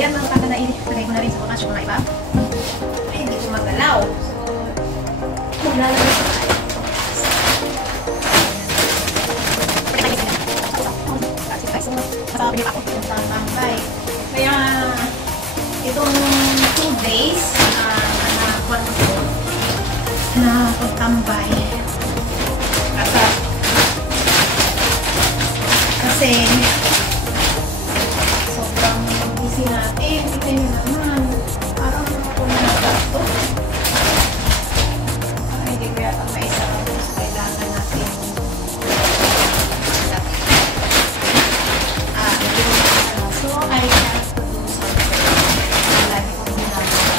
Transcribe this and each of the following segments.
Ayan mga kata na ilagay ko na rin sa wakas yung mga iba. Ay, hindi ko magalaw. So, maglalagay ko tayo. Masarap niya ako sa tambay. Kaya, itong 2 days na pagtambay. Kasi sobrang busy natin. Tignan nyo naman. Parang ako na nagato. Hindi ko yata maisarap. Kailangan natin so I have to do something. Lagi kong ginagawa.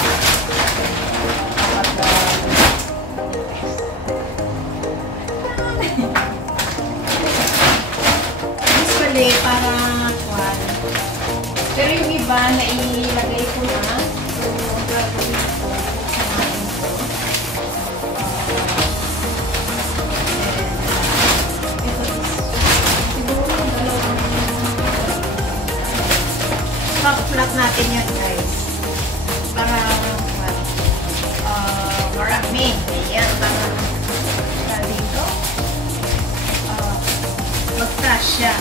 Usually, para kwan. Pero yung iba, nailagay ko na. So, gagawin ko. Buksan natin ko. Ito is, siguro dalawang flat natin yan, guys. Para, marami. Ayan, para dito. Mag-crush siya.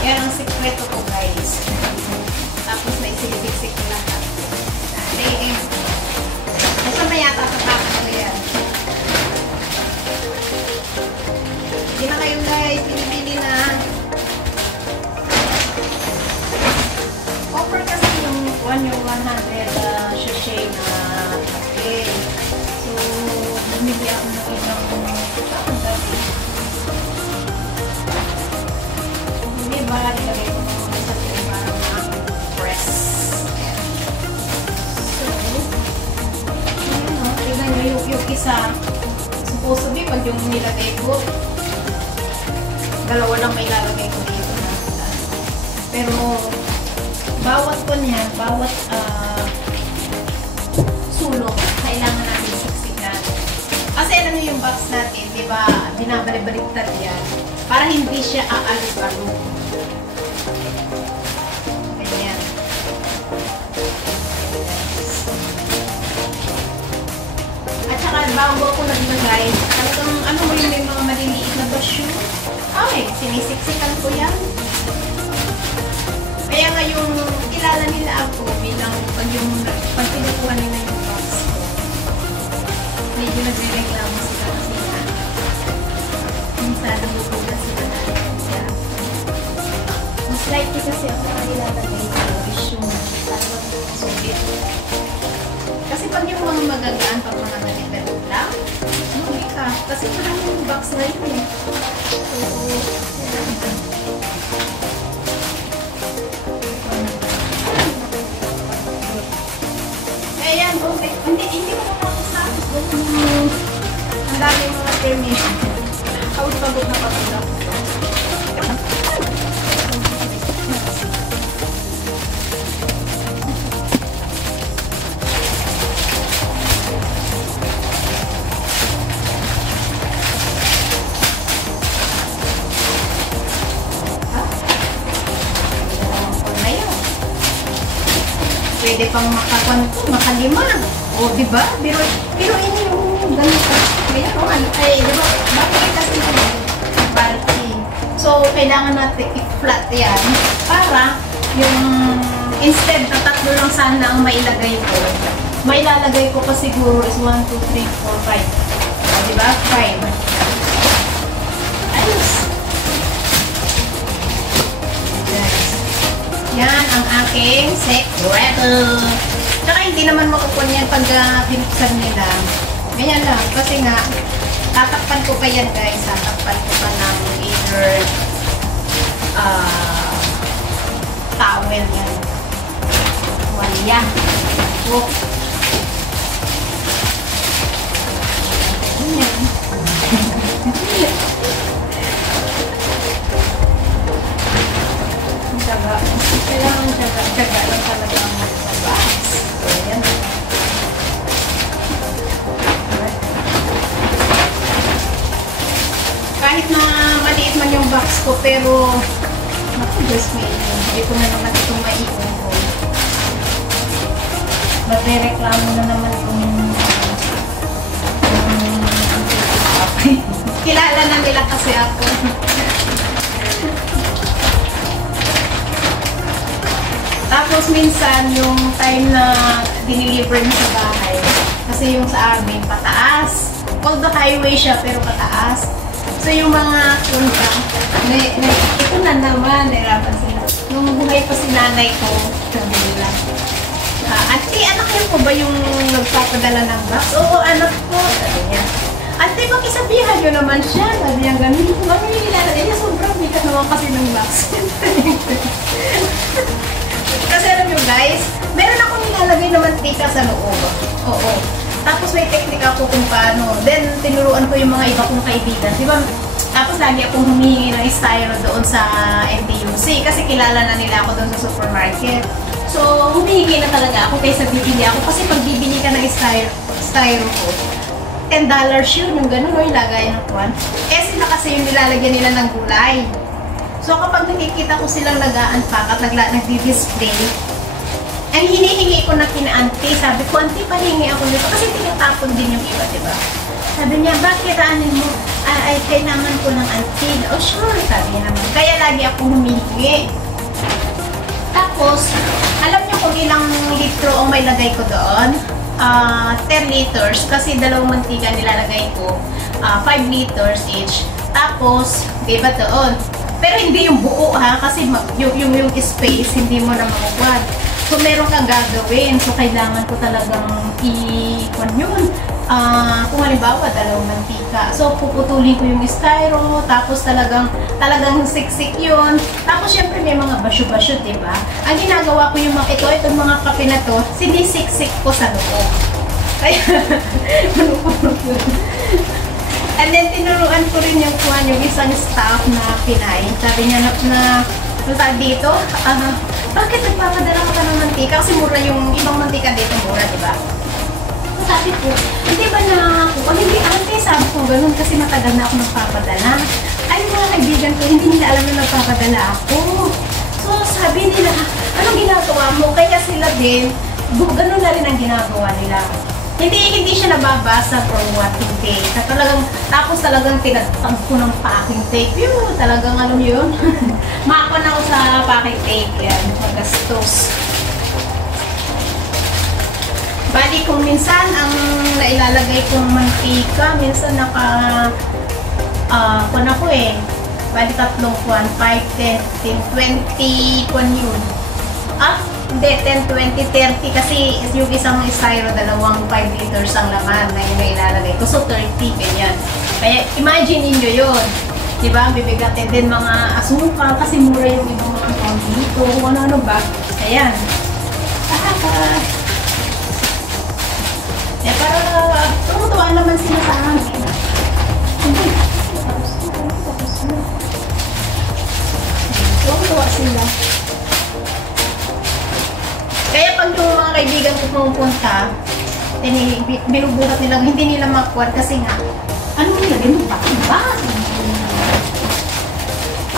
Yan ang sikreto ko, guys. Tapos may silisik ko lahat. Dali. Basta may yata katakan ko yan. Hindi na kayo, guys. Pinipili na. Offer kasi yung 100 sachet na okay. So, bumili ako ng ilang dati. Hindi ba nilagay ko ng sa tiyan para ma-press. So, tignan nyo yung isa. Supposed to be, pag yung nilagay ko, dalawa lang may lalagay ko dito na. Pero, bawat ko niyan, bawat sulok, kailangan natin siksikan. Kasi alam niyo yung box natin, di ba, binabalik-baliktad yan para hindi siya aalog-alog. Ganyan. At saka, bago ako naglagay, talagang ano mo yung may mga maliliit na basyo. Ay, sinisiksikan ko yan. Kaya nga yung kilala nila ako bilang pag pinukuha nila yung box ko, medyo nagre-reklamo sila kasi na minsan nabubugan sila na siya. Mas likely kasi ako na nilalagay ko is yung talagang sulit. Kasi pag yung mga magagaan pag mga nalipero lang, hindi ka. Kasi parang yung box na yun eh. So, ayan, okay. Hindi ko makakasapos. Ang dami mga permission. Hawag pagod na pagod ako. Pwede pang makalima. O, diba? Pero ini yung ganito. Ganyan o, ay, diba? Bakit kasi ito? Balti. So, kailangan natin i-flat yan para yung instead na tatlo lang sana ang mailagay ko. Mailalagay ko pa siguro is 1, 2, 3, 4, 5. O, diba? 5. Ayos. Yan ang aking sekreto. Tsaka hindi naman makukuha yan pag binuksan nila. Ganyan lang. Kasi nga, tatakpan ko pa yan, guys. Tatakpan ko pa ng either towel yan. Walya. Oh. Ganyan. Kailangan tsaga lang talaga ang sa box. So, yan. Kahit na maliit man yung box ko, pero naku, just may Hindi ko na naman itong maiuhol. Magre-reklamo na naman kung kilala na nila kasi ako. Tapos minsan, yung time na diniliver niya sa bahay, kasi yung sa amin, pataas. Although highway siya, pero pataas. So yung mga punta, ito na naman, nahirapan sila. Nung buhay pa si nanay ko, sabi nila, Ate, anak niyo po ba yung nagpapadala ng box? Oo, anak ko. Sabi niya, Ate, makisabihan niyo naman siya. Sabi niya, ganun. Ano yung nilala niya? Sobrang bigat naman kasi ng box. Kasi alam nyo guys, meron akong nilalagay na mantika sa loob. Oo. Tapos may technique ako kung paano. Then, tinuruan ko yung mga iba kong kaibigan. Diba? Tapos lagi akong humingi ng styro doon sa NTUC kasi kilala na nila ako doon sa supermarket. So, humingi na talaga ako kaysa bibili ako. Kasi pag bibili ka ng styro ko, $10 yun, yung gano'n, o ilagay ng kwan. Eh, sila kasi yung nilalagyan nila ng gulay. So, kapag nakikita ko silang nag-a-unpack at nagdi-display, ang hinihingi ko na kina-auntie, sabi ko, Auntie, pahingi ako nito. Kasi tinatapon din yung iba, diba? Sabi niya, bakit aanin mo? Ay, kailangan ko ng auntie. Oh, sure, sabi niya naman. Kaya lagi akong humihingi. Tapos, alam niyo kung ilang litro ang may lagay ko doon? 10 liters. Kasi dalawang mantika nilalagay ko. 5 liters each. Tapos, diba doon? Pero hindi yung buo ha, kasi yung space, hindi mo na makukuha. So, meron kang gagawin. So, kailangan ko talagang i-kuhan yun. Kung halimbawa, dalawang mantika. So, puputulin ko yung styro, tapos talagang siksik yun. Tapos, syempre, may mga basyo-basyo, diba? Ang ginagawa ko yung mga itong mga kape na to, sinisiksik ko sa loob. Kaya, and then, tinuruan ko rin yung kuhan, yung isang staff na Pinay. Sabi niya na dito, bakit nagpapadala ka ng mantika? Kasi mura yung ibang mantika dito, mura, diba? So, sabi ko, hindi ba na ako? Hindi, ate, sabi ko, ganun kasi matagal na ako nagpapadala. Ay, mga kaibigan ko, hindi nila alam na nagpapadala ako. So, sabi nila, anong ginagawa mo? Kaya sila din, ganun na rin ang ginagawa nila. Hindi siya nababasa for what day. Tapos talagang tinatag ko ng packing tape. Yun, talagang alam yun. Makon ako sa packing tape. Yan, magastos. Bali kung minsan ang nailalagay kong mantika, minsan kung ako bali tatlong kwan, 5, 10, 20 kwan yun. Hindi, 10, 20, 30 kasi yung isang styro, dalawang 5 liters ang laman na yun na ilalagay ko. So, 30, ganyan. Kaya, imagine niyo yun. Diba? Bibigatin din mga asukal kasi mura yung ibang mga konti dito. Kung ano-ano ba. Ayan. Para tumutuwa naman sila sa amin. Tumutuwa sila. Kaya pag yung mga kaibigan ko pumupunta, binubuhat nila, hindi nila makuha kasi nga, ano nilagay mo ba? Diba?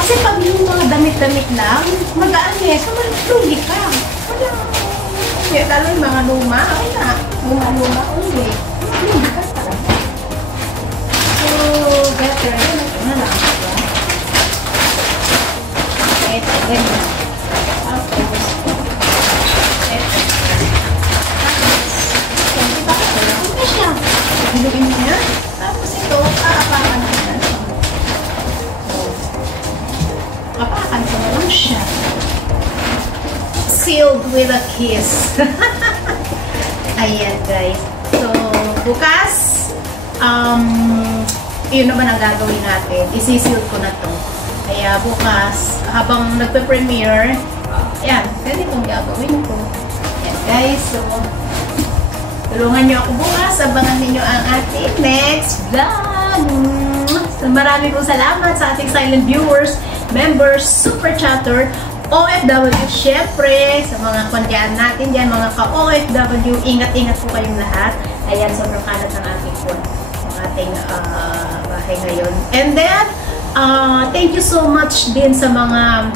Kasi pag yung mga damit-damit lang, magaan so malulugi ka. Wala. Lalo yung mga luma, okay na. Luma, uwi. Malulugi ka talaga. So, better. Ito na lang. Ito, ganyan. Bilugin mo yan. Tapos ito, kaapakan mo na. Kapakan ko na lang siya. Sealed with a kiss. Ayan guys. So, bukas, yun naman ang gagawin natin. Isi-seal ko na to. Kaya bukas, habang nagpe-premiere, yan, ganitong gagawin ko. Yan guys. So, tulungan nyo ako bukas. Abangan ninyo ang ating next vlog. So, marami pong salamat sa ating silent viewers, members, super chatter, OFW, syempre, sa mga kondyan natin dyan, mga ka-OFW, ingat-ingat po kayong lahat. Ayan, sobrang kalat ng ating phone, ang ating bahay ngayon. And then, thank you so much din sa mga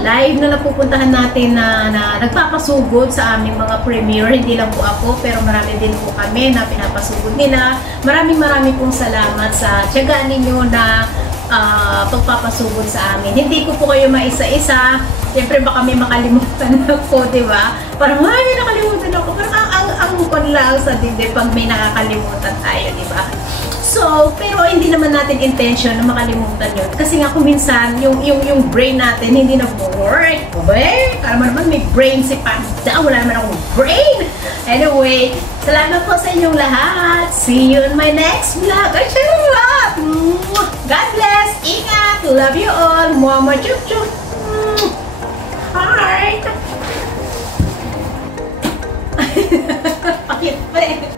live na napupuntahan natin na nagpapasugod sa aming mga premiere. Hindi lang po ako, pero marami din po kami na pinapasugod nila. Maraming pong salamat sa tiyaga ninyo na pagpapasugod sa amin. Hindi ko po kayo maisa-isa. Siyempre baka may makalimutan ako, di ba? Parang may nakalimutan ako. Parang ang lang sa dibdib pag may nakakalimutan tayo, di ba? So, pero hindi naman natin intention na makalimutan yun. Kasi nga kung minsan, yung brain natin hindi na-work. Okay? Para naman may brain si Panda. Wala naman akong brain. Anyway, salamat po sa inyong lahat. See you in my next vlog. Ay, charot! God bless! Ingat! Love you all! Mama chup chup! Heart! Pakit pa rin.